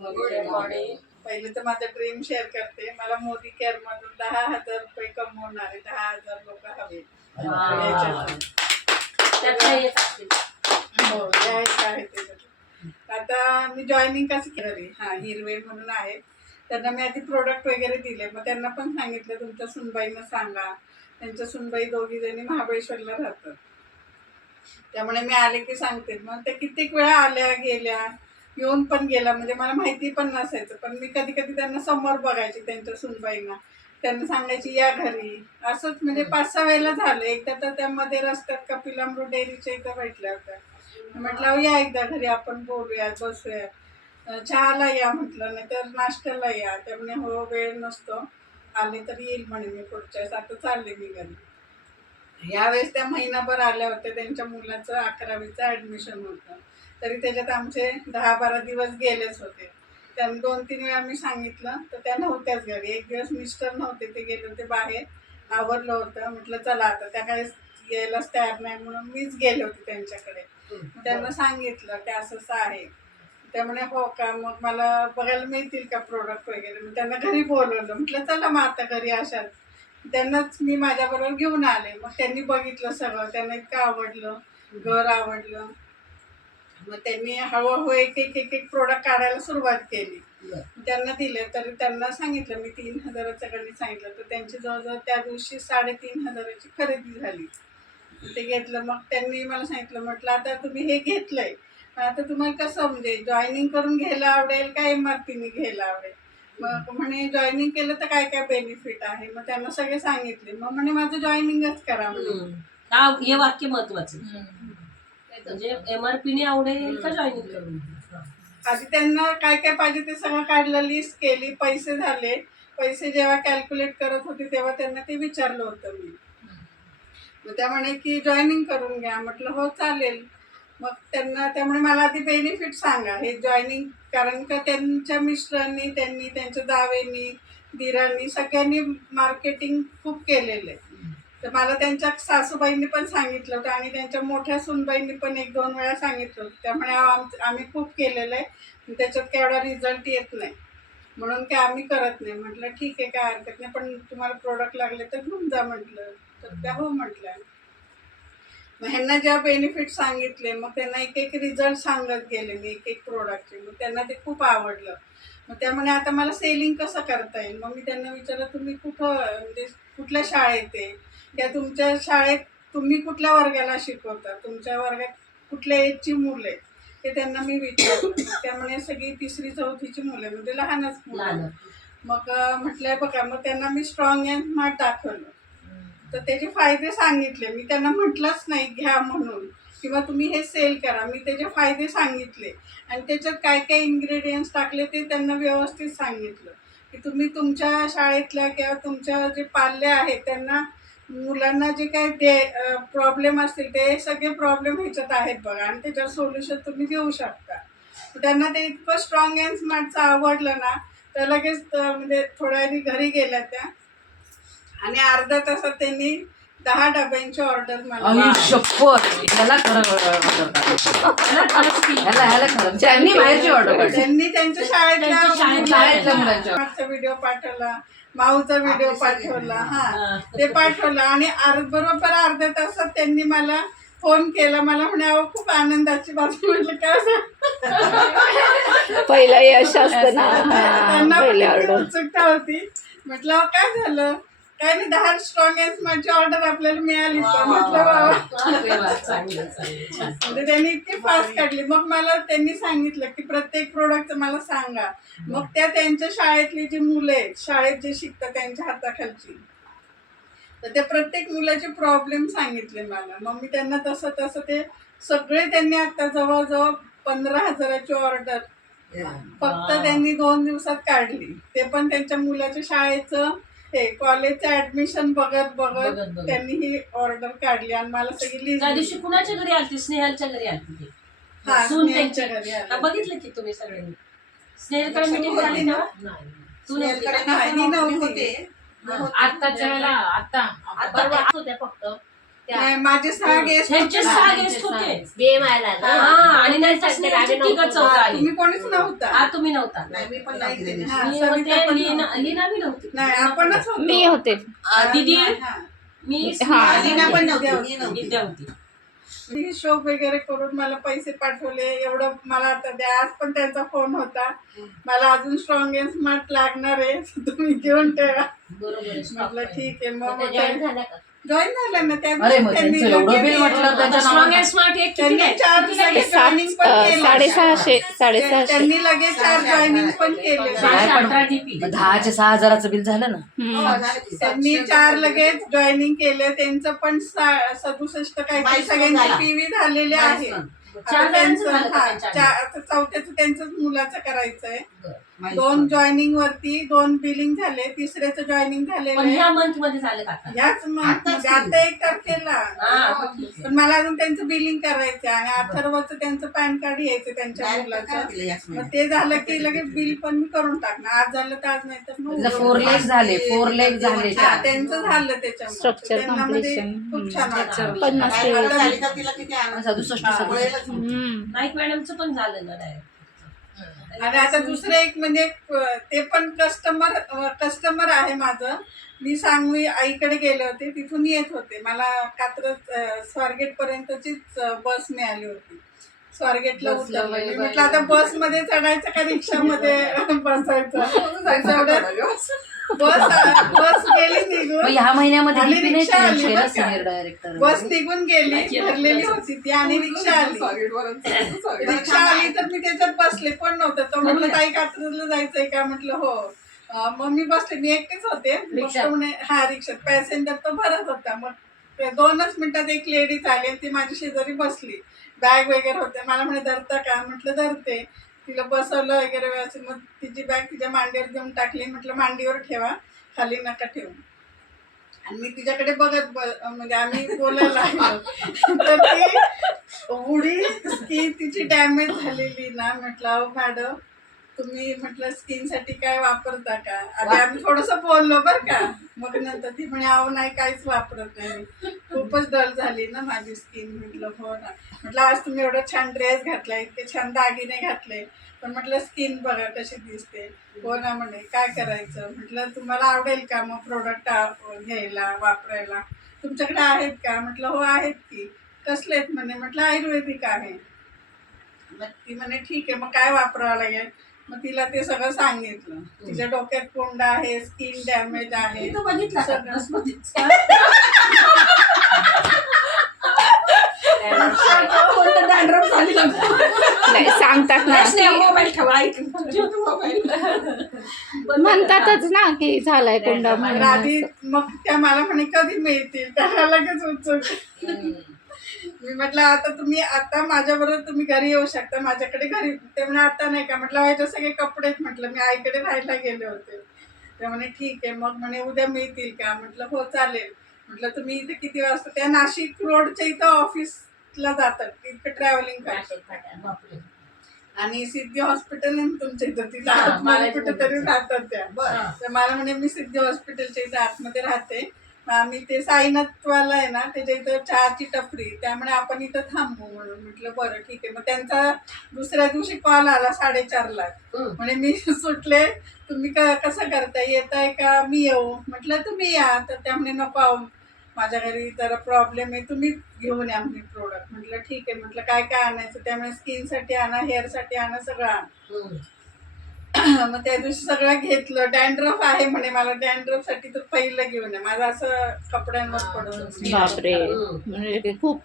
Good morning पहिले तर माझं ड्रीम शेअर करते. मला मोदी केअर मधून दहा हजार रुपये कमवणारे दहा हजार लोक हवे. हो. आहे त्याच्यात. आता मी जॉईनिंग कसं केलं रे? हा हिरवे म्हणून आहे. त्यांना मी आधी प्रोडक्ट वगैरे दिले. मग त्यांना पण सांगितलं तुमच्या सुनबाईंना सांगा. त्यांच्या सुनबाई दोघी जणी महाबळेश्वरला राहतात. त्यामुळे मी आले की सांगते. मग ते कित्येक वेळा आल्या गेल्या. येऊन पण गेला. म्हणजे मला माहिती पण नसायचं. पण मी कधी कधी त्यांना समोर बघायची त्यांच्या सुनबाईंना. त्यांना सांगायची या घरी. असंच म्हणजे पाच सहा वेळेला झालं. एकदा तर त्यामध्ये रस्त्यात कपिलांबरू डेअरीच्या इथं भेटल्या होत्या. म्हटलं "अहो, या एकदा घरी आपण बोलूया बसूया चहाला या म्हटलं नाही तर नाश्त्याला या. त्यामुळे हो वेळ नसतो. आले तर येईल म्हणे मी पुढच्या वेळेस. आता चालले मी घरी. यावेळेस त्या महिनाभर आल्या होत्या. त्यांच्या मुलाचं अकरावीचं ॲडमिशन होतं. तरी त्याच्यात आमचे दहा बारा दिवस गेलेच होते. त्यांनी दोन तीन वेळा मी सांगितलं तर त्या नव्हत्याच घरी. एक दिवस मिस्टर नव्हते ते गेले होते बाहेर. आवरलं होतं. म्हटलं चला आता त्या काही यायलाच तयार नाही. म्हणून मीच गेले होते त्यांच्याकडे. त्यांना सांगितलं की असं असं आहे. त्यामुळे हो का? मग मला बघायला मिळतील का प्रोडक्ट वगैरे? मग त्यांना घरी बोलवलं. म्हटलं चला मग आता घरी अशात त्यांनाच मी माझ्याबरोबर घेऊन आले. मग त्यांनी बघितलं सगळं. त्यांना इतकं आवडलं. घर आवडलं. मग त्यांनी हळूहळू एक एक एक एक प्रोडक्ट काढायला सुरुवात केली. त्यांना दिले तरी त्यांना सांगितलं मी तीन हजाराचं गणित सांगितलं तर त्यांची जवळजवळ त्या दिवशी साडेतीन हजाराची खरेदी झाली. ते घेतलं मग त्यांनी मला सांगितलं म्हटलं आता तुम्ही हे घेतलंय. आता तुम्हाला कसं म्हणजे जॉईनिंग करून घ्यायला आवडेल का इमारतीने घ्यायला आवडेल? मग म्हणे जॉईनिंग केलं तर काय काय बेनिफिट आहे? मग त्यांना सगळे सांगितले. मग म्हणे माझं जॉईनिंगच करा म्हणे. हम्म. हा हे वाक्य महत्वाचं म्हणजे एमआरपी ने आवडेल का जॉईनिंग करून? आधी त्यांना काय काय पाहिजे ते सगळं काढलं लिस्ट केली पैसे झाले. पैसे जेव्हा कॅल्क्युलेट करत होते तेव्हा त्यांना ते विचारलं होतं मी. मग त्या म्हणे की जॉईनिंग करून घ्या. म्हटलं हो चालेल. मग त्यांना त्यामुळे मला आधी बेनिफिट सांगा. हे जॉईनिंग कारण का त्यांच्या मिस्टरांनी त्यांनी त्यांच्या दावेनी दिरांनी सगळ्यांनी मार्केटिंग खूप केलेलं आहे. तर मला त्यांच्या सासूबाईंनी पण सांगितलं होतं आणि त्यांच्या मोठ्या सुनबाईंनी पण एक दोन वेळा सांगितलं होतं. त्यामुळे आम- आम्ही खूप केलेलं आहे. त्याच्यात काय एवढा रिझल्ट येत नाही. म्हणून काय आम्ही करत नाही. म्हटलं ठीक आहे काय हरकत नाही. पण तुम्हाला प्रोडक्ट लागले तर घेऊन जा म्हटलं. तर त्या हो म्हटल्या. मग ह्यांना ज्या बेनिफिट सांगितले मग त्यांना एक एक रिझल्ट सांगत गेले मी एक एक प्रोडक्टचे मग त्यांना ते खूप आवडलं. मग त्यामुळे आता मला सेलिंग कसं करता येईल? मग मी त्यांना विचारलं तुम्ही कुठं म्हणजे कुठल्या शाळेत आहे? या तुमच्या शाळेत तुम्ही कुठल्या वर्गाला शिकवता? तुमच्या वर्गात कुठल्या एजची मुलं आहेत? ते त्यांना मी विचारलं त्यामुळे सगळी तिसरी चौथीची मुलं आहे, म्हणजे लहानच मुलं. मग म्हटलं बघा मग त्यांना मी स्ट्रॉंग अँड स्मार्ट दाखवलं. तर त्याचे फायदे सांगितले. मी त्यांना म्हटलंच नाही घ्या म्हणून. किंवा तुम्ही हे सेल करा. मी त्याचे फायदे सांगितले. आणि त्याच्यात काय काय इन्ग्रेडियंट्स टाकले ते त्यांना व्यवस्थित सांगितलं. की तुम्ही तुमच्या शाळेतल्या किंवा तुमच्या जे पाल्य आहेत त्यांना मुलांना जे काय ते प्रॉब्लेम असतील ते सगळे प्रॉब्लेम ह्याच्यात आहेत बघा. आणि त्याच्यावर सोल्युशन तुम्ही देऊ शकता. त्यांना ते इतकं स्ट्रॉंग अँड स्मार्टचं आवडलं ना तर लगेच म्हणजे थोड्या वेळी घरी गेल्या त्या. आणि अर्धा तासात त्यांनी दहा डब्यांची ऑर्डर मला आई शपथ. ह्याला खरं ह्याला ह्याला खरं. त्यांनी बाहेरची ऑर्डर काढली. त्यांनी त्यांच्या शाळेतल्या मुलांच्या. मुलांचा व्हिडिओ पाठवला माऊचा व्हिडिओ पाठवला हा ते पाठवलं. आणि अर्ध बरोबर अर्ध्या तासात त्यांनी मला फोन केला. मला म्हणे अहो खूप आनंदाची बातमी म्हटलं काय पहिलं यश असतं ना. त्यांना उत्सुकता होती. म्हटलं काय झालं? काय नाही दहा स्ट्रॉंग अँड माझी ऑर्डर आपल्याला मिळाली म्हटलं बाबा. म्हणजे त्यांनी इतकी फास्ट काढली. मग मला त्यांनी सांगितलं की प्रत्येक प्रोडक्ट मला सांगा. मग त्या त्यांच्या शाळेतली जी मुलं आहेत शाळेत जे शिकतात त्यांच्या हाताखालची तर त्या प्रत्येक मुलाचे प्रॉब्लेम सांगितले मला. मग मी त्यांना तसं तसं ते सगळे त्यांनी आता जवळजवळ पंधरा हजाराची ऑर्डर फक्त त्यांनी दोन दिवसात काढली. ते पण त्यांच्या मुलाच्या शाळेचं हे कॉलेजचं ऍडमिशन बघत बघत बघत बघत. त्यांनी ही ऑर्डर काढली आणि मला सगळी त्या दिवशी कुणाच्या घरी आलती स्नेहलच्या घरी आलती ती हा, सून स्नेहलच्या त्यांची. घरी आली. बघितलं की तुम्ही सगळ्यांनी स्नेहलकडे मीटिंग झाली ना? ना तू नव्हती का? नाही, नव्हती. आत्ताच्या वेळेला आता आता होत्या फक्त माझे सहा गेस्ट ह्यांचे सहा गेस्ट होते बीएमआयला ना हा आणि नंतर आम्ही तिघं नव्हतो. तुम्ही कोणीच नव्हता हा तुम्ही नव्हता मी पण नाही गेले. मी होते लीना लीना बी नव्हती नाही आपणच होतो मी होते दीदी मी हा. लीना पण नव्हती मी विद्या होती हिशोब वगैरे करून मला पैसे पाठवले. एवढं मला आता द्या आज पण त्यांचा फ़ोन होता. मला अजून स्ट्रॉंग अँड स्मार्ट लागणार आहे. तुम्ही घेऊन ठेवा. बरोबर म्हटलं ठीक आहे मग जॉईन झालं ना त्या अरे मग दिवशी त्यांचं एवढं लगेच बिल म्हटलं केलं. त्यांच्या स्ट्रॉंग अँड नावानं. स्मार्ट एक किती त्यांनी आहे? चार? लगेच joining पण केलं. साडेसहाशे साडेसहाशे त्यांनी लगेच चार जॉईनिंग पण केले सहाशे नाही पण- अठरा DP. मग दहाचे सहा हजाराचं बिल झालं ना हम्म. त्यांनी चार लगेच जॉईनिंग केले त्यांचं पण सा- सदुसष्ट काही Milestone सगळ्यांचे. पीव्ही झालेले आहे चार आता जणांचं त्यांचं- झालं का हा, त्यांच्या चा- आता चौथ्याचं त्यांचंच मुलाचं करायचंय. दोन जॉईनिंग वरती दोन बिलिंग झाले तिसऱ्याचं जॉईनिंग झालेलं पण आहे मंथमध्ये झालं का आता? ह्याच आताच आता एक तारखेला हा, मग ठीक आहे. पण मला अजून त्यांचं बिलिंग करायचं आणि अथर्वचं त्यांचं पॅन कार्ड यायचं त्यांच्या Direct मुलाचं काय दिलं याच मग महिन्यात? ते झालं की लगेच बिल पण मी करून टाकणार आज झालं तर आज नाही तर मग तिचं उद्या. फोर लेग झाले फोर लेग झाले हा, त्यांचं झालं त्याच्यामुळे Structure त्यांना म्हणजे completion. खूप छान वाटलं पन्नास काय टेबल. बरं झाली तर तिला किती आनंद सदुसष्ट. सदुसष्ट. नाईक मॅडमचं पण झालं ना डायरेक्ट आणि आता दुसरं एक म्हणजे ते पण कस्टमर कस्टमर आहे माझं. मी सांगवी आईकडे गेले होते तिथून येत होते. मला कात्रज स्वारगेटपर्यंतचीच बस मिळाली होती. स्वारगेटला उतरले. म्हटलं आता बसमध्ये चढायचं का रिक्षामध्ये बसायचं? तेवढ्यात बस बस गेली निघून. ह्या महिन्यामध्ये आणि रिक्षा आली केलं बरं का? बस निघून गेली भरलेली होती ती आणि रिक्षा आली. रिक्षा आली तर मी त्याच्यात बसले कोण नव्हतं. तर म्हटलं ताई कात्रजला जायचंय का? म्हटलं हो. अं, मग मी बसले. मी एकटीच होते. रिक्षात? म्हणे हा रिक्षात. पॅसेंजर तर भरत होता. मग ते दोनच मिनिटात एक लेडीज आली आणि ती माझी शेजारी बसली. बॅग वगैरे होते. मला म्हणे धरता का? म्हटलं धरते. तिला बसवलं वगैरे व्यवस्थित. मग तिची बॅग तिच्या मांडीवर देऊन टाकली. म्हटलं मांडीवर ठेवा. खाली नका ठेवू. आणि मी तिच्याकडे बघत ब- म्हणजे आम्ही बोलायला लागलो. तर ती उडी स्किन तिची डॅमेज झालेली ना. म्हटलं अहो मॅडम तुम्ही म्हटलं स्किनसाठी काय वापरता का? आधी आम्ही थोडस बोललो बरं का. मग नंतर ती म्हणे अहो नाही काहीच वापरत नाही. खूपच डल झाली ना माझी स्किन म्हटलं हो ना. म्हटलं आज तुम्ही एवढा छान ड्रेस घातलाय इतके छान दागिने घातले. पण म्हटलं स्किन बघा कशी दिसते. हो ना म्हणे काय करायचं? म्हटलं तुम्हाला आवडेल का मग प्रोडक्ट घ्यायला वापरायला? तुमच्याकडे आहेत का? म्हटलं हो आहेत की. कसले आहेत? म्हणे म्हटलं आयुर्वेदिक आहे. मग ती म्हणे ठीक आहे मग काय वापरावं लागेल? मग तिला ते सगळं सांगितलं. तिच्या डोक्यात कोंडा आहे स्किन डॅमेज आहे. तो बघितला का? सगळं. नाही सांगतात ना. मोबाईल ठेवा म्हणतातच ना की झालाय कोंडा म्हणून. आधी. मग त्या मला म्हणे कधी मिळतील? त्याला लगेच उत्सुक मी म्हटलं आता तुम्ही आता माझ्याबरोबर तुम्ही घरी येऊ शकता माझ्याकडे घरी ते म्हणे आता नाही का म्हटलं व्हायचे सगळे कपडेच म्हटलं मी आईकडे राहायला गेले होते. ते म्हणे ठीक आहे. मग म्हणे उद्या मिळतील का? म्हटलं हो चालेल. म्हटलं तुम्ही इथे किती वाजता? त्या नाशिक रोडच्या इथं ऑफिसला जातात इतकं ट्रॅव्हलिंग करतात. आणि सिद्धी हॉस्पिटल आहे ना तुमच्या इथं तिथं आतमध्ये कुठेतरी राहतात त्या. हा. तर मला म्हणे मी सिद्धी हॉस्पिटलच्या इथं आतमध्ये राहते. आम्ही ते साईनाथवाला आहे ना त्याच्या इथं चहाची टपरी त्यामुळे आपण इथं थांबू म्हणून म्हटलं बरं ठीक आहे. मग त्यांचा दुसऱ्या दिवशी कॉल आला साडेचारला. म्हणे मी सुटले तुम्ही क कसं करताय? येताय का? मी येऊ. म्हटलं तुम्ही या. तर त्या म्हणे नको. माझ्या घरी जरा प्रॉब्लेम आहे. तुम्ही घेऊन या म्हणे प्रोडक्ट म्हटलं ठीक आहे. म्हटलं काय काय आणायचं? त्यामुळे स्किनसाठी आणा हेअरसाठी आणा सगळं आण. मग त्या दिवशी सगळं घेतलं. डॅन्ड्रफ आहे म्हणे मला. डॅन्ड्रफसाठी तर पहिलं घेऊन आहे माझं असं कपड्यांवर पडत होतं. बापरे. म्हणजे खूप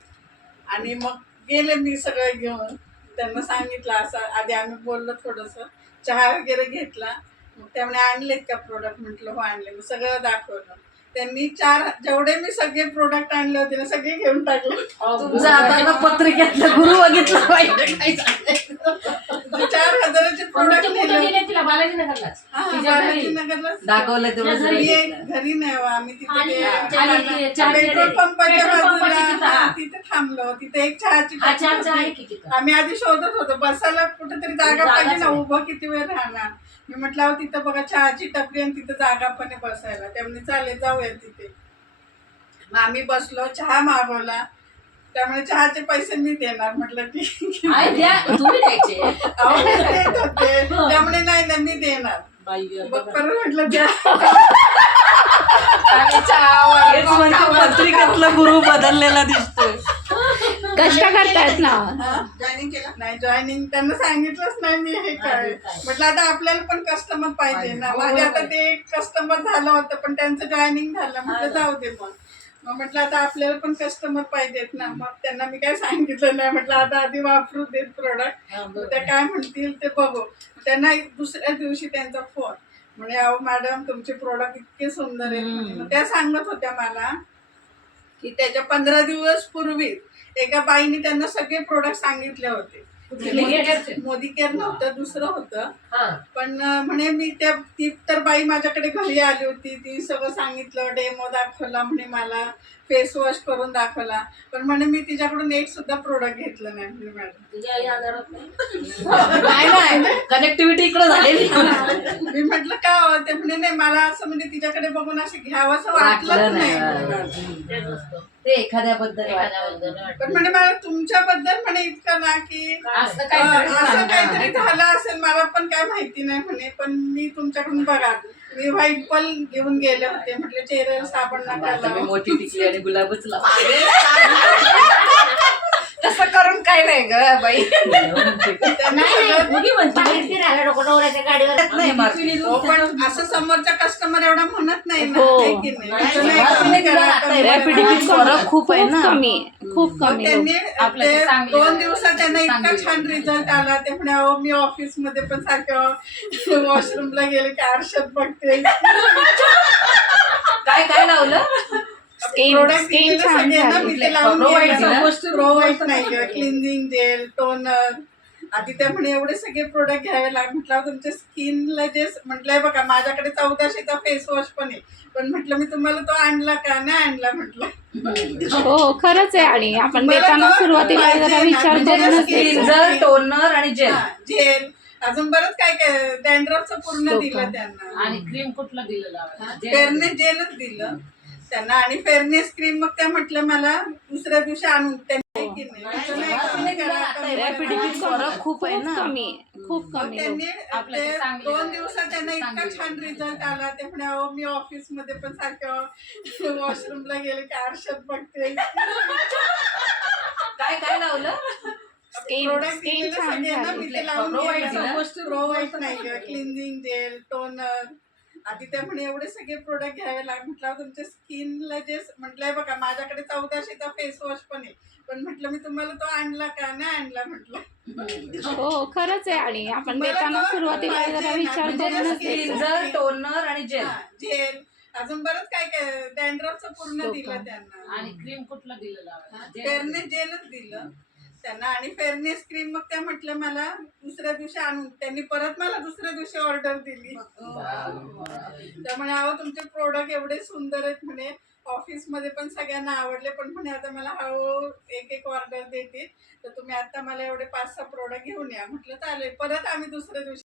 आणि मग गेले मी सगळं घेऊन. त्यांना सांगितलं असं. आधी आम्ही बोललो थोडंसं. चहा वगैरे घेतला. मग त्यामुळे आणलेत का प्रोडक्ट म्हटलं हो आणले. मग सगळं दाखवलं. त्यांनी चार जेवढे मी सगळे प्रोडक्ट आणले होते ना सगळे घेऊन टाकले तुझं आता ना पत्रिकेतलं गुरु बघितलं पाहिजे. काय. चार हजाराचे प्रोडक्ट कुठं नेले गेले? तिला बालाजी नगरलाच हा, तिच्या घरी. बालाजीनगरलाच. दाखवलं तेवढं घरी. एक नाही हो, आम्ही तिथे आणि आणि पेट्रोल रे- पंपाच्या पेट्रोल बाजूला. तिथं, हा, हा. तिथे थांबलो. तिथे एक चहाची हा आहे होती. तिथं? आम्ही आधी शोधत होतो. बसायला कुठेतरी जागा जागाच पाहिजे ना नाही. उभं किती वेळ राहणार? मी म्हटलं अहो, तिथं बघा चहाची टपरी आणि तिथं जागा पण आहे बसायला. त्यामुळे चालेल जाऊया तिथे. मग आम्ही बसलो चहा मागवला. त्यामुळे चहाचे पैसे मी देणार म्हटलं ठीक देत होते. त्यामुळे नाही ना मी देणार. परत म्हटलं द्या. म्हणतो पत्रिकेतला गुरु बदललेला दिसतोय. कष्ट करतायत ना. जॉईनिंग केलं. नाही जॉईनिंग त्यांना सांगितलंच नाही मी हे काय. म्हटलं आता आपल्याला पण कस्टमर पाहिजे ना. माझे आता ते एक कस्टमर झालं होतं पण त्यांचं जॉईनिंग झालं. म्हटलं जाऊ दे मग. मग म्हटलं आता आपल्याला पण कस्टमर पाहिजेत ना. मग त्यांना मी काय सांगितलं नाही. म्हटलं आता आधी वापरू देत प्रोडक्ट त्या काय म्हणतील ते बघू. त्यांना दुसऱ्या दिवशी त्यांचा फोन म्हणे अहो मॅडम तुमचे प्रोडक्ट इतके सुंदर आहेत. त्या सांगत होत्या मला. की त्याच्या पंधरा दिवस पूर्वी एका बाईने त्यांना सगळे प्रोडक्ट सांगितले होते. मोदी केअर नव्हतं दुसरं होतं. हा. पण म्हणे मी त्या ती तर बाई माझ्याकडे घरी आली होती ती सगळं सांगितलं डेमो दाखवला म्हणे मला फेस वॉश करून दाखवला. पण म्हणे मी तिच्याकडून एक सुद्धा प्रोडक्ट घेतलं नाही म्हणे मॅडम. नाही? नाही नाही. कनेक्टिव्हिटी इकडे झालेली. मी म्हटलं का हो? ते म्हणे नाही मला असं म्हणजे तिच्याकडे बघून असं घ्यावंसं वाटलंच वाटलं नाही. ते एखाद्याबद्दल वाटतं. पण म्हणे मला तुमच्याबद्दल म्हणे इतकं ना की असं अं, काहीतरी असं झालं. काहीतरी झालं असेल मला पण काय माहिती नाही म्हणे पण मी तुमच्याकडून बघा मी व्हाईट पल घेऊन गेले होते म्हटलं चेहऱ्याला साबण नका आता मी लावू. मोठी टिकली आणि गुलाबच लाव अरे, काय तसं करून काय नाही ग बाई. हो, पण असं समोरचा कस्टमर एवढा म्हणत नाही ना. हो. है की नाही? नाही, असं नाही नाही, कमी करा. फरक खूप आहे ना. कमी. खूप कमी. त्यांनी आपलं ते ते चांगलं- दोन दिवसात त्यांना इतका छान रिझल्ट आला. ते म्हणे अहो मी ऑफिसमध्ये पण सारखं वॉशरूमला गेले की आरशात बघते काय काय लावलं स्किन स्किन छान दिलं? प्रोव्हाइड नाही क्लिन्झिंग जेल टोनर आधी त्या म्हणे एवढे सगळे प्रोडक्ट घ्यावे लाग म्हटलं तुमच्या स्किनला जे म्हटलंय बघा माझ्याकडे चौदाशेचा फेस वॉश पण आहे. पण म्हटलं मी तुम्हाला तो आणला का? नाही आणला म्हटलं. हो खरंच आहे. आणि आपण देताना तो सुरुवातीला जरा ना, विचार म्हणजे करूनच. क्लिन्झर टोनर आणि जेल हा, जेल अजून बरंच काय काय डॅन्ड्रफचं पूर्ण हो दिलं? त्यांना. आणि क्रीम कुठला दिलेला? फेअरनेस जेलच दिलं. त्यांना. आणि फेअरनेस क्रीम मग त्या म्हटलं मला दुसऱ्या दिवशी आणून त्यांनी की नाही. करा, फरक खूप आहे खूप ना. कमी खूप मग कमी त्यांनी ते दोन दिवसात त्यांना इतका छान रिझल्ट आला. ते म्हणे अहो मी ऑफिसमध्ये पण सारखं वॉशरूमला गेले की आरशात बघते. काय काय लावलं? स्किन प्रोडक्ट स्किन दिलेलं छान सगळ्यांना झाली. मी ते लावून दिलं? नाही क्लिन्झिंग जेल टोनर आधी त्या म्हणे एवढे सगळे प्रोडक्ट घ्यावे लाग म्हटलं तुमच्या स्किनला जे म्हटलंय बघा माझ्याकडे चौदाशेचा फेस वॉश पण आहे. पण म्हटलं मी तुम्हाला तो आणला का? नाही आणला म्हटलं. हो खरंच आहे. आणि आपण देताना तो सुरुवातीला जरा विचार करूनच टोनर आणि जेल हा, जेल अजून बरंच काय काय डॅन्ड्रफचं पूर्ण हो? दिलं त्यांना. आणि क्रीम कुठला दिलेला? फेअरनेस जेलच दिलं. त्यांना. आणि फेअरनेस क्रीम मग त्या म्हटलं मला दुसऱ्या दिवशी आणून त्यांनी परत मला दुसऱ्या दिवशी ऑर्डर दिली. त्यामुळे अहो तुमचे प्रोडक्ट एवढे सुंदर आहेत म्हणे. ऑफिसमध्ये पण सगळ्यांना आवडले पण म्हणे आता मला हळूहळू एक एक ऑर्डर देते तर तुम्ही आता मला एवढे पाच सहा प्रोडक्ट घेऊन या. म्हटलं चालेल. परत आम्ही दुसऱ्या दिवशी